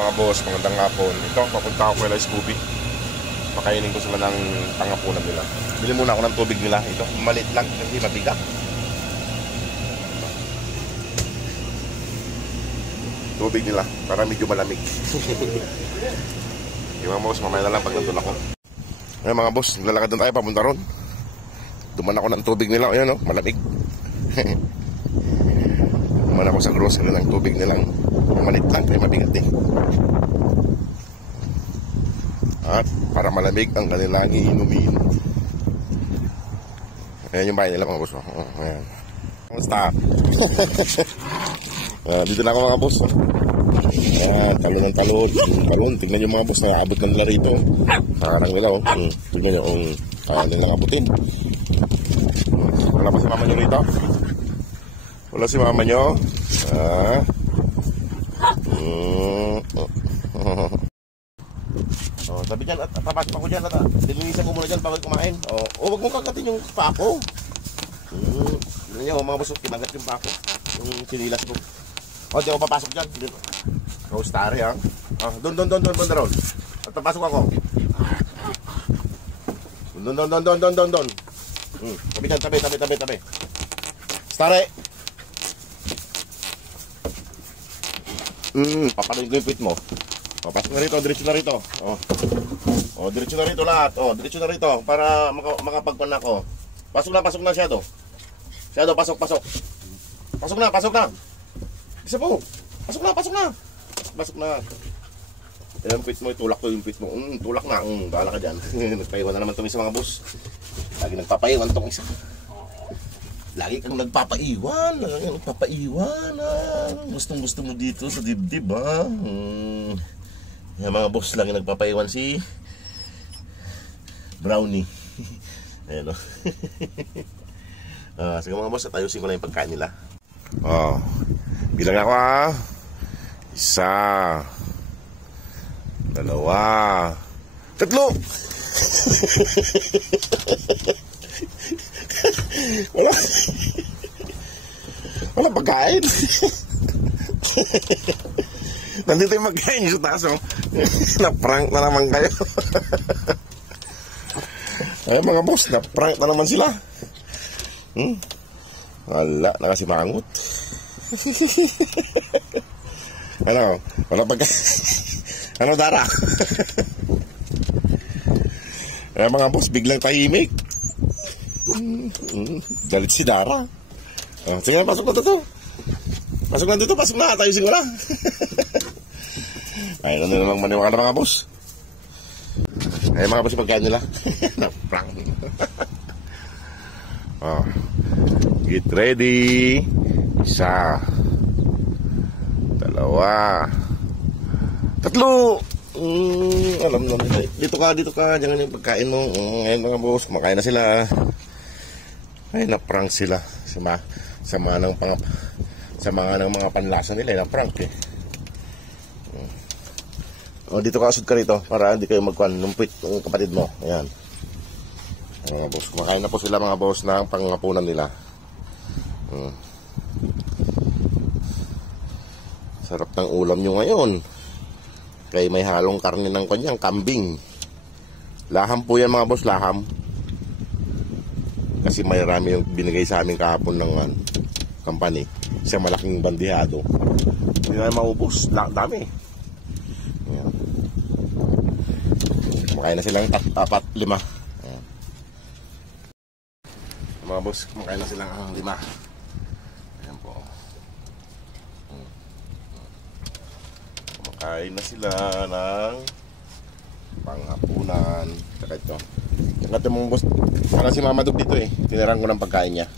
Mga boss, magandang hapon. Ito, papunta ako kay Scooby. Pakainin ko sila ng tangapunan nila. Bili muna ako ng tubig nila. Ito, maliit lang kasi mabigat. Tubig nila para medyo malamig. Yung mga boss, mamaya na lang pag nandun ako. Ngayon mga boss, lalakad na tayo papunta ron. Duman ako ng tubig nila. Ayan o, malamig. Duman ako sa grocery ng tubig nilang maliit lang, kaya mabigat eh. At para malamig ang kanilang iinumin. Ayan yung bahay nila mga boss. Ayan. Kamusta? Dito na ako mga boss. Ayan, talon ng talon. Talon, tignan yung mga boss, nakaabot na nila rito. Nakarang nila oh. Tignan nyo kung kaya nilang abutin. Wala pa si mama nyo rito? Wala si mama nyo? Sabi dyan at papasok ako dyan at dilinisan ko muna dyan bago kumain. Huwag mong kagatin yung pako. Yun yung mga busok, kinagat yung pako. Yung sinilas ko. Di ako papasok dyan. Rose Starry ha. Doon Roll. At papasok ako. Doon. Tabi dyan, tabi. Starry. Papanood ko yung pit mo. Pasok na rito, diretso na rito. Diretso na rito lahat. Diretso na rito para makapagpan ako. Pasok na Shadow. Shadow, pasok. Pasok na. Isa po. Pasok na. Yung pit mo, itulak ko yung pit mo. Tulak na. Bahala ka dyan. Nagpaiwan na naman itong isa mga boss. Lagi nagpapaiwan itong isa. Lagi kang nagpapaiwan. Gustong-gusto mo dito sa dibdib ha. Yung mga boss lang yung nagpapaiwan si Brownie. Ayan o. Sige mga boss, at ayusin ko na yung pagkain nila. Bilang ako ha. 1, 2, 3. Wala pagkain. Nandito yung magkain sa taas na-prank na naman kayo. Ay mga boss, na-prank na naman sila. Wala, nakasimangot. Wala pagkain. Dara? Ay mga boss, biglang tahimik. Galit si Dara. Sige na, pasok na dito. Pasok na, tayusin ko na. Ay, ano namang maniwala mga boss. Ay, mga boss, pagkain nila. Na-prank. Get ready. 1, 2, 3. Alam naman. Dito ka. Diyan yung pagkain mo. Ngayon mga boss, kumakain na sila. Ay, na-prank sila. Sama ng mga panlasa nila, na-prank eh. Dito ka, asod ka rito para hindi kayo magkuhan numpit ng kapatid mo. Ayan. Mga boss, kumakain na po sila mga boss ng pangapunan nila. Sarap ng ulam nyo ngayon. Kaya may halong karne ng kanyang kambing. Laham po yan mga boss, laham. Kasi may rami yung binigay sa amin kahapon ng company. Siya malaking bandihado. Hindi na maubos. Dami. Ayan. Kumakain na silang 4, 5. Ayan. Mga boss, kumakain na silang 5. Ayan po. Kumakain na sila ng panghapunan. Saka ito. Saka mga boss, para si Mama Dog dito eh. Tinirang ko ng pagkain niya.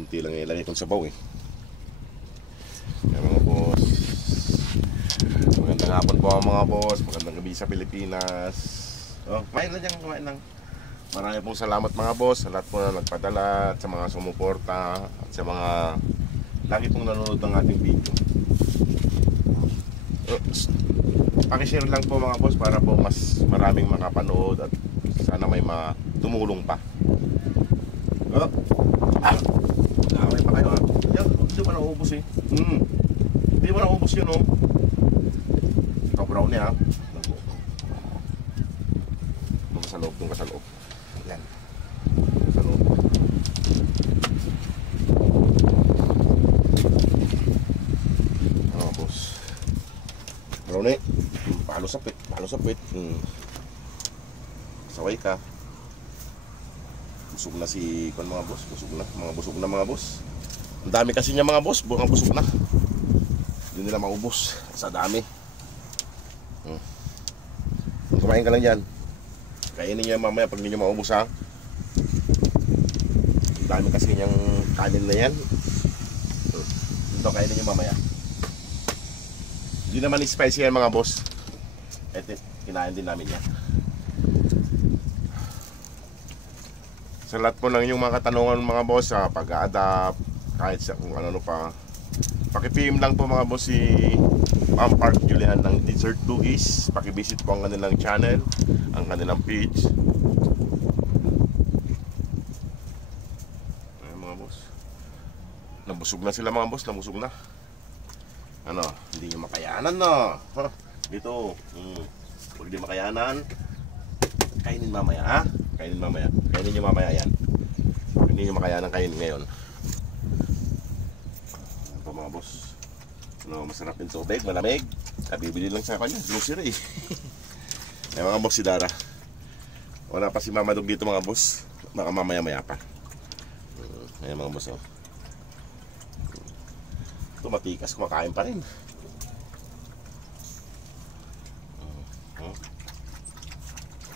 Kunti lang ilagay kong sabaw eh. Ayan mga boss. Magandang hapon po mga boss. Magandang gabi sa Pilipinas. Kumain lang. Marami pong salamat mga boss sa lahat po na nagpadala, at sa mga sumuporta, at sa mga lagi pong nanonood ng ating video. Pakishare lang po mga boss para po mas maraming makapanood at sana may tumulong pa. Oh. Laway pa kayo ha. Yan, hindi mo naubos eh. Hindi mo naubos yun oh. Ikaw brownie ha. Doon ka sa loob, doon ka sa loob. Yan. Sa loob. Oh, boss. Brownie. Palo sapit, palo sapit. Saway ka. Busog na si kon mga boss, busog na, mga busog na mga boss. Ang dami kasi niya mga boss, buong busog na. Hindi nila maubos sa dami. Kumain ka lang diyan. Kainin niyo mamaya pag hindi niyo maubos ha. Ang dami kasi niyang kanin na yan. Ito kainin niyo mamaya. Hindi naman spicy yan mga boss. Ito, kinain din namin yan. Sa lahat po ng inyong mga katanungan mga boss sa pag-a-adapt, kahit sa kung ano pa, paki-PM lang po mga boss si Ma'am Park Julian ng Dessert Duggies. Paki-visit po ang kanilang channel, ang kanilang page. Ayan mga boss. Nabusog na sila mga boss, nabusog na. Ano, hindi nyo makayanan no. Dito, pag di makayanan, kainin mamaya ha. Kainin mamaya. Kainin nyo mamaya yan. Hindi nyo makayanan kainin ngayon. Ito mga boss. Ano, masarap yung tubig, malamig. Nabibili lang sa kanya, grocery. Ay mga boss si Dara. Wala pa si Mama Dog dito mga boss. Baka mamaya-maya pa. Ayan mga boss oh. Ito matikas, kumakain pa rin.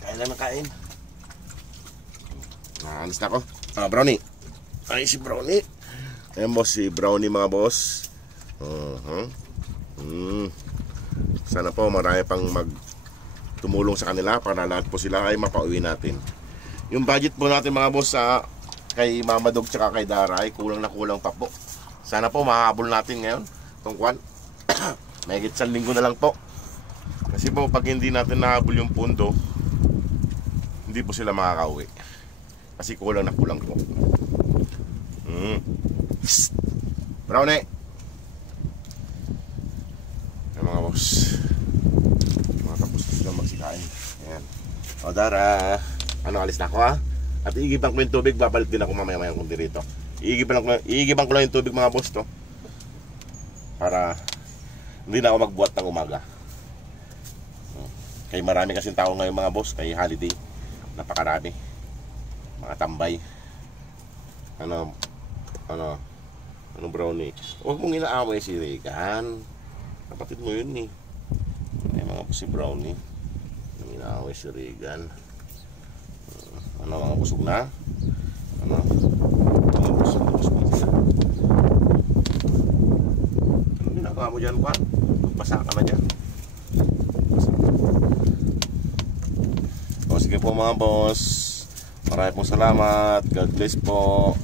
Kain lang na kain. Naalis na ako. Brownie. Ay si Brownie. Ayan boss, si Brownie mga boss. Sana po marami pang tumulong sa kanila para lahat po sila ay mapauwi natin. Yung budget po natin mga boss sa kay Mama Dog tsaka kay Dara ay kulang na kulang pa po. Sana po mahabol natin ngayon itong kwan. Mahigit sa linggo na lang po. Kasi po pag hindi natin nahabol yung pundo, hindi po sila makakauwi. Kasi kulang na kulang po. Brownie. Ayan mga boss. Mga tapos na sila magsikain. Ayan. O Dara, ano, alis na ako ha. At iigiban ko yung tubig, babalik din ako mamaya-maya kung dito. Iigiban ko lang yung tubig mga boss to. Para hindi na ako magbuhat ng umaga. Kaya marami kasing tao ngayon mga boss, kay holiday. Napakarami. Mga tambay. Ano Brownie? Huwag mong inaaway si Regan. Kapatid mo yun eh. Ay mga boss si Brownie. Huwag inaaway si Regan. Ano mga busog na? Ano? Mga busog na sila. Ano ginagawa mo dyan, Juan? Basa ka na dyan. O sige po mga boss. Maraming pong salamat. God bless po.